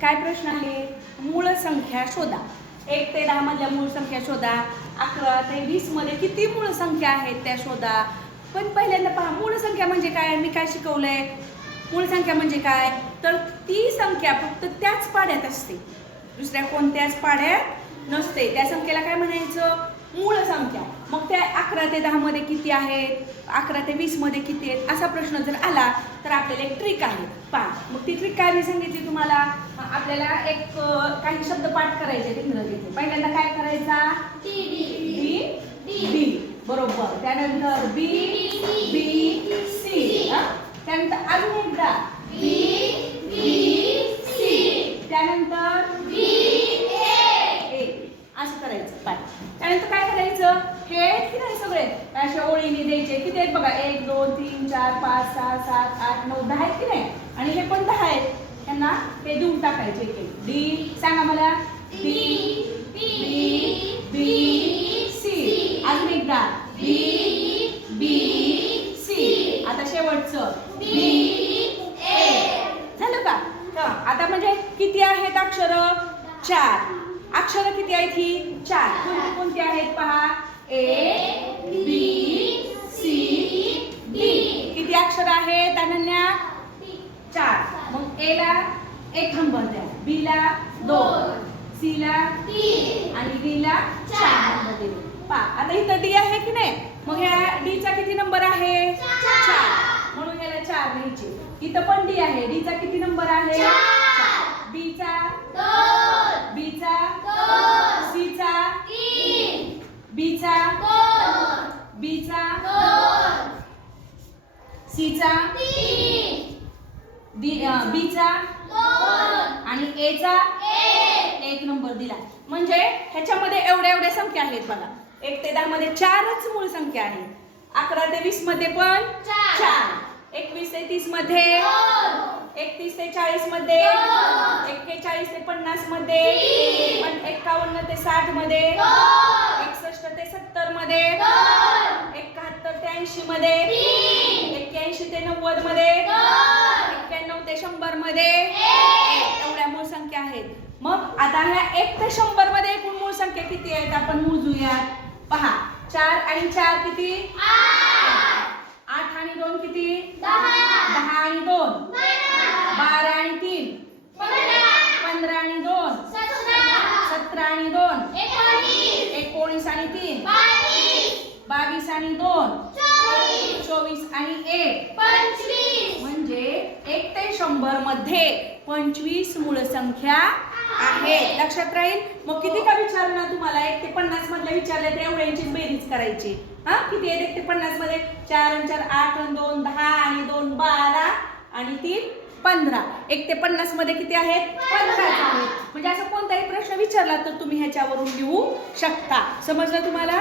काय प्रश्न आहे? मूळ संख्या शोधा. 1 ते 10 मधल्या मूळ संख्या शोधा. 11 ते 20 मध्ये किती मूळ संख्या आहेत त्या शोधा. पण पहिल्यांदा पहा, मूळ संख्या म्हणजे काय? मी काय शिकवलंय? मूळ संख्या म्हणजे काय? तर ती संख्या फक्त त्याच पाड्यात असते, दुसऱ्या कोणत्याच पाड्यात नसते. त्या संख्येला काय म्हणायचं? मूळ संख्या. मग त्या 11 ते 10 मध्ये किती आहेत, 11 ते 20 मध्ये किती आहेत, असा प्रश्न जर आला तर आपल्याला एक ट्रिक आहे. पहा, मग ती ट्रिक काय मी सांगितली तुम्हाला. आपल्याला एक काही शब्द पाठ करायचे इंग्रजीचे. पहिल्यांदा काय करायचा? डी बरोबर. त्यानंतर बी बी सी. त्यानंतर अजून एकदा बी सी. त्यानंतर असं करायचं पाठ. त्यानंतर काय करायचं? हे की नाही सगळे अशा ओळीने द्यायचे. किती आहेत बघा? 1 2 3 4 5 6 7 8 9 10 आहेत की नाही. आणि हे पण 10 आहेत. त्यांना हे देऊन टाकायचे. डी सांगा मला. डी बी बी सी. अजून एकदा बी बी सी. आता शेवटचं बी ए. झालं का? आता म्हणजे किती आहेत अक्षर? 4. अक्षर किती आहेत? ही 4. कोणती कोणती आहेत पहा? A B C D. किती अक्षर आहेत अनन्या? 4. मग ए ला 1 नंबर द्या, बी ला 2, सी ला 3 आणि डी ला 4 नंबर दिले. पहा, आता इथं डी आहे की नाही. मग ह्या डी चा किती नंबर आहे? 4. म्हणून याला 4 लिहायचे. इथं पण डी आहे. डी चा किती नंबर आहे? 4. बी चा 2, बी चा 2, सी चा 3, बी चा 2, बी चा 2, सी चा 3, बी चा 2 आणि ए चा 1 नंबर दिला. म्हणजे ह्याच्यामध्ये एवढ्या संख्या आहेत बघा. 1 ते 10 मध्ये 4च मूळ संख्या आहेत. 11 ते 20 मध्ये पण 4. 21 ते 30 मध्ये 31 ते 40 मध्ये 41 ते 50 मध्ये 51 ते 60 मध्ये 61 ते 70 मध्ये 71 ते 80 मध्ये 81 ते 90 मध्ये 91 ते 100 मध्ये एवढ्या मूळ संख्या आहेत. मग आता ह्या 1 ते 100 मध्ये एकूण मूळ संख्या किती आहेत आपण मोजूया. पहा, 4 आणि 4 किती? 8 आणि 2 किती? 10 आणि 2 12 आणि 3 15 आणि 2 17 आणि 2 19 आणि 3 22 आणि 2 24 आणि 1 25. म्हणजे 1 ते 100 मध्ये 25 मूळ संख्या आहेत. लक्षात राहील. मग किती का विचारलं तुम्हाला? 1 ते 50 मधल्या विचारले तर एवढ्यांची बेरीज करायची. किती आहेत 1 ते 50 मध्ये? 4 आणि 4 8 आणि 2 10 आणि 2 12 आणि 3 15. 1 ते 50 मध्ये किती आहेत? 15 आहेत. म्हणजे असं कोणताही प्रश्न विचारला तर तुम्ही ह्याच्यावरून लिहू शकता. समजलं तुम्हाला?